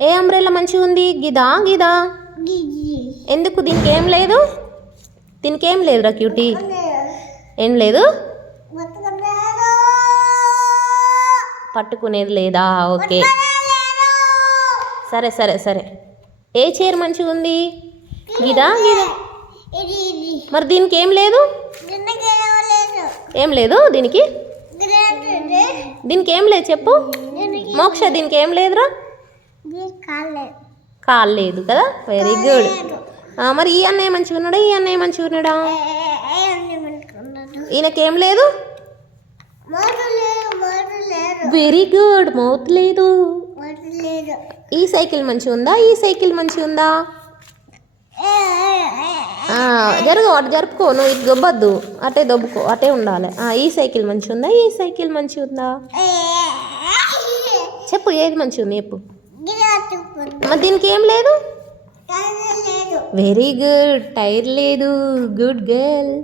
ఏ umbrella మంచిగా ఉంది? గిదా గిదా ఎందుకు? దీనికి ఏం లేదు, దీనికి ఏం లేదురా క్యూటీ, ఏం లేదు, పట్టుకునేది లేదా? ఓకే సరే సరే సరే. ఏ చైర్ మంచిగా ఉంది? గిదా గిదా. మరి దీనికి ఏం లేదు, ఏం లేదు దీనికి, దీనికి ఏం లేదు చెప్పు మోక్ష, దీనికి ఏం లేదురా? కాలేదు కదా, వెరీ గుడ్. మరి ఈ అన్నయ్య మంచిగా ఉన్నాడా, ఈ అన్నయ్య మంచిగా ఉన్నాడా? ఈయనకేం లేదు, వెరీ గుడ్, మౌత్ లేదు. ఈ సైకిల్ మంచిగా ఉందా, ఈ సైకిల్ మంచిగా ఉందా? జరుగు, అటు జరుపుకో, నువ్వు ఇటు దొబ్బద్దు, అటే దొబ్బుకో, అటే ఉండాలి. ఈ సైకిల్ మంచిగా ఉందా, ఈ సైకిల్ మంచిగా ఉందా? చెప్పు ఏది మంచిగా ఉంది చెప్పు. మరి దీనికి ఏం లేదు, వెరీ గుడ్, టైర్ లేదు, గుడ్ గర్ల్.